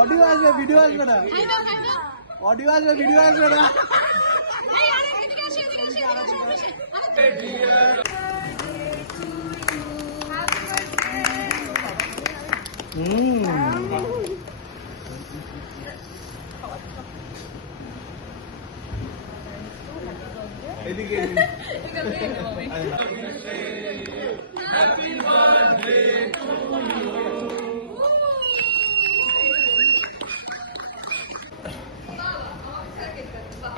Audio আসবে, video আসবে না। অডিও আসবে, ভিডিও আসবে না। এদিকে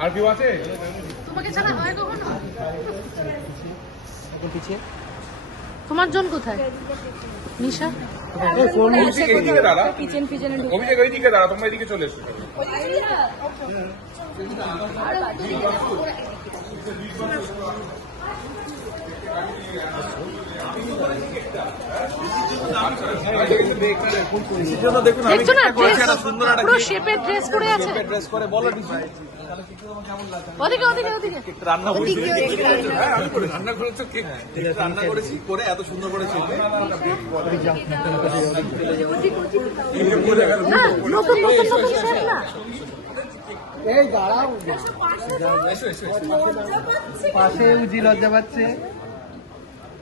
আর কেউ আছে? তোমাকে জানা হয় কখনো? পিছিয়ে তোমার জন কোথায়? নিশা এইদিকে দাঁড়া, অভিষেক এইদিকে দাঁড়া, তোমরা এদিকে চলে এসো। দেখছো না পুরো শেপের ড্রেস পরে আছে। ড্রেস করে বলো ওদিকে ওদিকে ওদিকে রান্না রান্না করেছো, রান্না করেছি করে এত সুন্দর করেছি। না নতুন নতুন নতুন শেপ না। এই দাঁড়াও, পাশে উজি লজ্জা পাচ্ছে।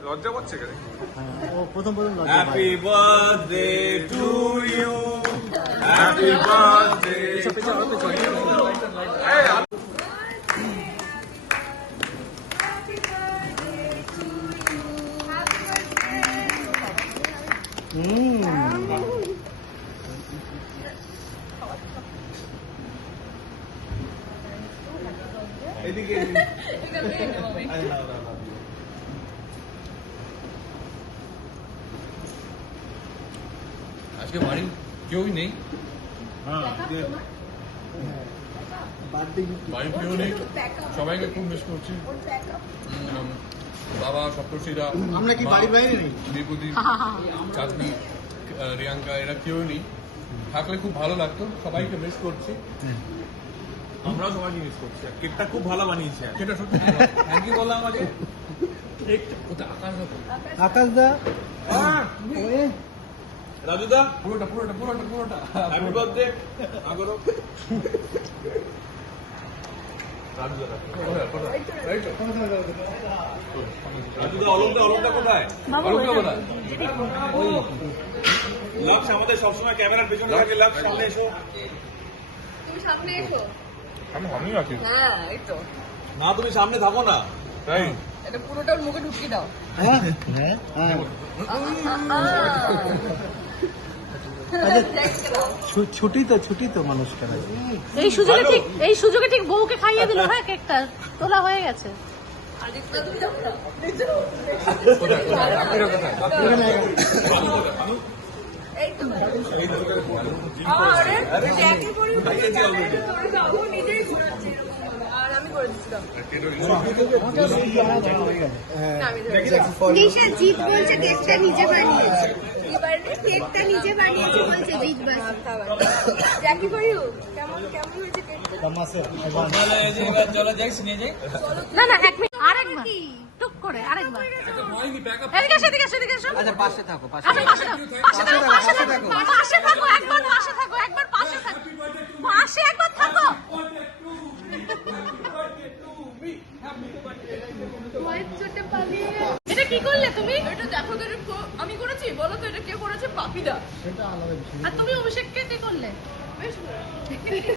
লজ্জা পাচ্ছে কেন? প্রথম happy birthday to you, happy birthday. এদিকে আজকে বাড়ি কেউই নেই, বাড়ি কেউ নেই, সবাইকে খুব মিস করছি। বাবা, সপ্তর্ষিরা, আমরা কি বাড়ির বাইরে নেই? বিভূতি, চাঁদনি, রিয়াঙ্কা, এরা কেউ নেই। থাকলে খুব ভালো লাগতো, সবাইকে মিস করছি। আমরাও সবাইকে মিস করছি। কেকটা খুব ভালো বানিয়েছে, কেকটা সত্যি থ্যাংক ইউ বললাম আমাকে। আকাশ দা, রাজুদা, পুরোটা পুরোটা পুরোটা পুরোটা হ্যাপি বার্থডে আগরো। রাজুদা, অলকটা কোথায়? অলকটা কোথায়? লক্ষ আমাদের সবসময় ক্যামেরার পেছনে থাকে। লক্ষ সামনে এসো। তুমি সামনে এসো। আমি আছি। হ্যাঁ এই তো। না, তুমি সামনে থাকো না। তাই এটা পুরোটা ওর মুখে ঢুকিয়ে দাও। হ্যাঁ হ্যাঁ ছুটি তো মানুষকে এই সুযোগে ঠিক বউকে খাইয়ে দিল। হ্যাঁ কেকটা তোলা হয়ে গেছে। নিশা জিত বলছে কেকটা নিজে বানিয়েছে, কেকটা নিজে বানিয়েছে বলছে জিত বাস। জ্যাকি ফর ইউ, কেমন কেমন হয়েছে কেকটা? চলো যাই শুনে যাই। না না এক মিনিট, আরেকবার টুক করে আরেকবার। এদিকে সেদিকে সেদিকে এসো। আচ্ছা পাশে থাকো, পাশে আচ্ছা পাশে থাকো, পাশে থাকো, একবার পাশে থাকো, একবার পাশে থাকো, পাশে একবার থাকো। এটা কি করলে তুমি? এটা দেখো তো, আমি করেছি? বলো তো এটা কে করেছে? পাপিদা। আর তুমি অভিষেককে কি করলে? বেশ